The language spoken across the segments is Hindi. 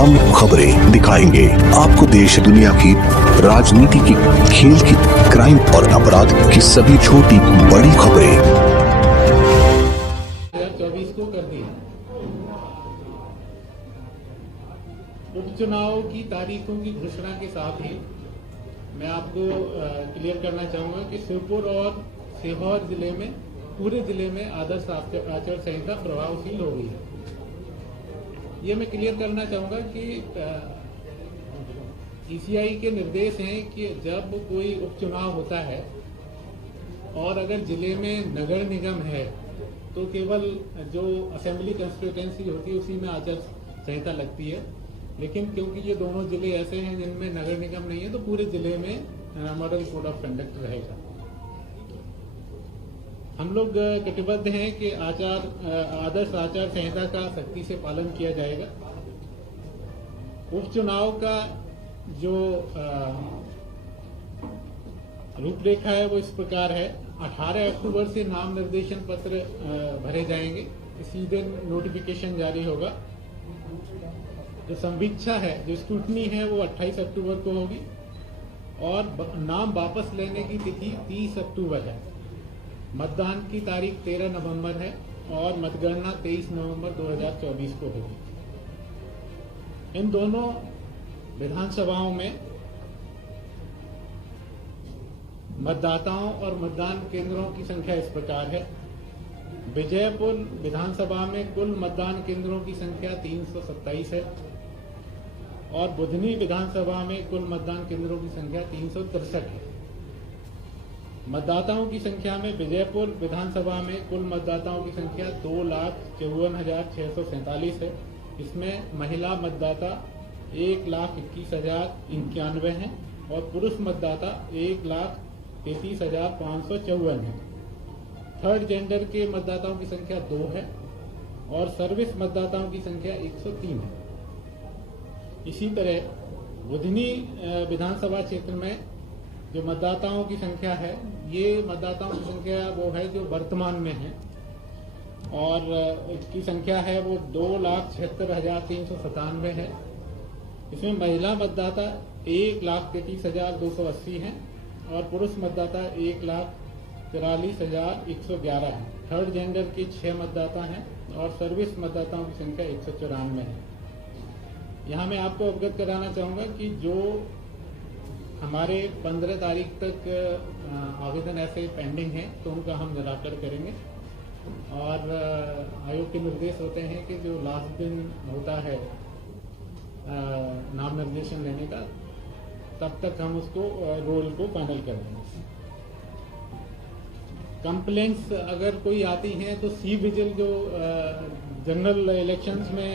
हम खबरें दिखाएंगे आपको देश दुनिया की, राजनीति की, खेल की, क्राइम और अपराध की सभी छोटी बड़ी खबरें 2024 को कर दी। उपचुनाव की तारीखों की घोषणा के साथ ही मैं आपको क्लियर करना चाहूंगा कि श्योपुर और सीहोर जिले में, पूरे जिले में आदर्श आचार संहिता प्रभावशील हो गई है। ये मैं क्लियर करना चाहूंगा कि ईसीआई के निर्देश हैं कि जब कोई उपचुनाव होता है और अगर जिले में नगर निगम है तो केवल जो असेंबली कंस्टिट्यूएंसी होती है उसी में आचार संहिता लगती है। लेकिन क्योंकि ये दोनों जिले ऐसे हैं जिनमें नगर निगम नहीं है तो पूरे जिले में मॉडल कोड ऑफ कंडक्ट रहेगा। हम लोग कटिबद्ध हैं कि आदर्श आचार संहिता का सख्ती से पालन किया जाएगा। उपचुनाव का जो रूपरेखा है वो इस प्रकार है। 18 अक्टूबर से नाम निर्देशन पत्र भरे जाएंगे, इसी दिन नोटिफिकेशन जारी होगा। जो संवीक्षा है, जो स्क्रूटनी है, वो 28 अक्टूबर को होगी और नाम वापस लेने की तिथि 30 अक्टूबर है। मतदान की तारीख 13 नवंबर है और मतगणना 23 नवंबर 2024 को होगी। इन दोनों विधानसभाओं में मतदाताओं और मतदान केंद्रों की संख्या इस प्रकार है। विजयपुर विधानसभा में कुल मतदान केंद्रों की संख्या 327 है और बुधनी विधानसभा में कुल मतदान केंद्रों की संख्या 363 है। मतदाताओं की संख्या में विजयपुर विधानसभा में कुल मतदाताओं की संख्या 2,54,647 है। इसमें महिला मतदाता 1,21,091 हैं और पुरुष मतदाता 1,33,554 हैं। थर्ड जेंडर के मतदाताओं की संख्या 2 है और सर्विस मतदाताओं की संख्या 103 है। इसी तरह बुधनी विधानसभा क्षेत्र में जो मतदाताओं की संख्या है, ये मतदाताओं की संख्या वो है जो वर्तमान में है और इसकी संख्या है वो 2,76,397 है। इसमें महिला मतदाता 1,33,280 हैं और पुरुष मतदाता 1,44,111 है। थर्ड जेंडर के 6 मतदाता हैं और सर्विस मतदाताओं की संख्या 194 है। यहाँ मैं आपको अवगत कराना चाहूँगा कि जो हमारे 15 तारीख तक आवेदन ऐसे पेंडिंग हैं तो उनका हम निराकरण करेंगे और आयोग के निर्देश होते हैं कि जो लास्ट दिन होता है नाम निर्देशन लेने का, तब तक हम उसको रोल को फाइनल कर देंगे। कंप्लेंट्स अगर कोई आती हैं तो सी विजिल जो जनरल इलेक्शंस में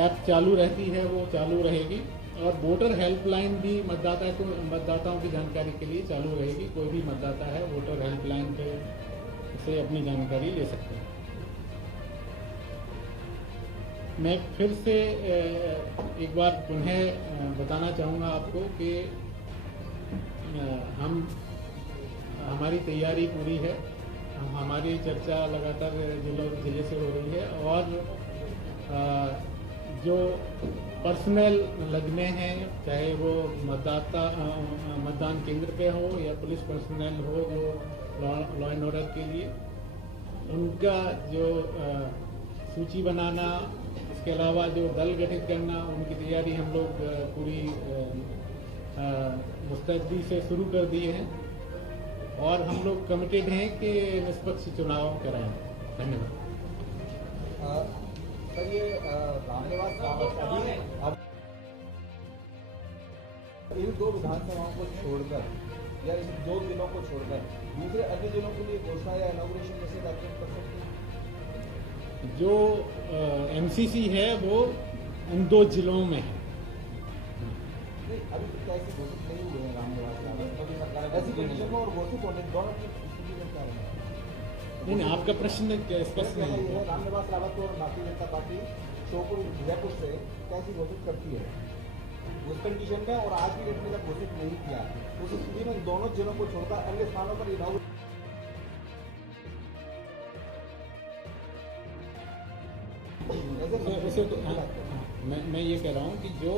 ऐप चालू रहती है वो चालू रहेगी और वोटर हेल्पलाइन भी मतदाताओं की जानकारी के लिए चालू रहेगी। कोई भी मतदाता है वोटर हेल्पलाइन पे से अपनी जानकारी ले सकते हैं। मैं फिर से एक बार पुनः बताना चाहूँगा आपको कि हमारी तैयारी पूरी है। हमारी चर्चा लगातार जिले से हो रही है और जो पर्सनल लगने हैं, चाहे वो मतदान केंद्र पे हो या पुलिस पर्सनल हो जो लॉ एंड ऑर्डर के लिए, उनका जो सूची बनाना, इसके अलावा जो दल गठित करना, उनकी तैयारी हम लोग पूरी मुस्तैदी से शुरू कर दिए हैं और हम लोग कमिटेड हैं कि निष्पक्ष चुनाव कराएं। धन्यवाद। सर, ये रामनिवास अब इन 2 विधानसभाओं को छोड़कर या इन 2 जिलों को छोड़कर दूसरे अन्य जिलों के लिए घोषणा या इनॉग्रेशन जैसे कार्यक्रम कर सकते हैं? जो एमसीसी है वो इन 2 जिलों में है। अभी तक ऐसे घोषित नहीं हुए हैं रामनिवास सरकार ऐसी कंडीशन में और घोषित होने दोनों की स्थिति में क्या है? नहीं, आपका प्रश्न स्पष्ट नहीं है। रामनिवास रावत और भारतीय जनता पार्टी श्योपुर विजयपुर से कैसी घोषित करती है उस कंडीशन में, और आज की डेट में जब घोषित नहीं किया उस स्थिति में दोनों जिलों को छोड़कर अन्य स्थानों पर इनॉग्रेशन मैं ये कह रहा हूँ कि जो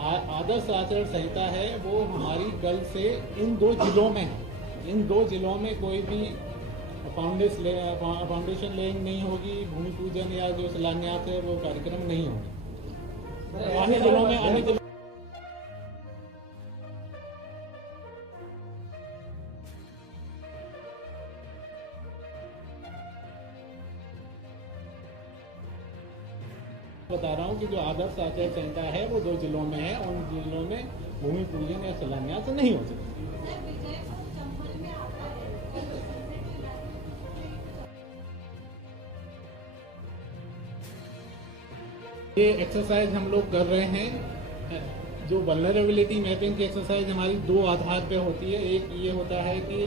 आदर्श आचरण संहिता है वो हमारी कल से इन 2 जिलों में है। इन 2 जिलों में कोई भी फाउंडेशन लेइंग नहीं होगी, भूमि पूजन या जो शिलान्यास है वो कार्यक्रम नहीं होंगे। अन्य जिलों में बता रहा हूँ कि जो आदर्श आचार संहिता है वो 2 जिलों में है, उन जिलों में भूमि पूजन या शिलान्यास नहीं हो सकता। ये एक्सरसाइज हम लोग कर रहे हैं। जो वल्नरेबिलिटी मैपिंग की एक्सरसाइज हमारी 2 आधार पे होती है। एक ये होता है कि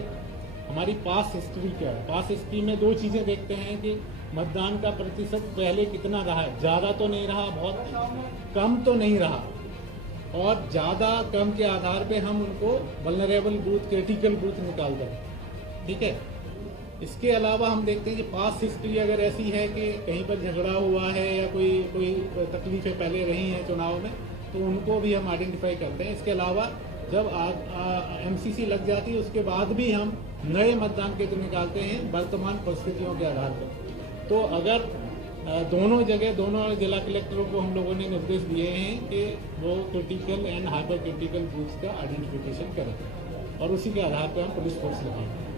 हमारी पास हिस्ट्री क्या है। पास हिस्ट्री में 2 चीजें देखते हैं कि मतदान का प्रतिशत पहले कितना रहा है, ज्यादा तो नहीं रहा, बहुत कम तो नहीं रहा, और ज्यादा कम के आधार पे हम उनको वल्नरेबल बूथ, क्रिटिकल बूथ निकालते हैं। ठीक है। इसके अलावा हम देखते हैं कि पास्ट हिस्ट्री अगर ऐसी है कि कहीं पर झगड़ा हुआ है या कोई तकलीफें पहले रही हैं चुनाव में, तो उनको भी हम आइडेंटिफाई करते हैं। इसके अलावा जब एमसीसी लग जाती है उसके बाद भी हम नए मतदान केंद्र निकालते हैं वर्तमान परिस्थितियों के आधार पर। तो अगर दोनों जगह दोनों जिला कलेक्टरों को हम लोगों ने निर्देश दिए हैं कि वो critical and hyper critical booths का आइडेंटिफिकेशन करें और उसी के आधार पर हम पुलिस फोर्स लगाएंगे।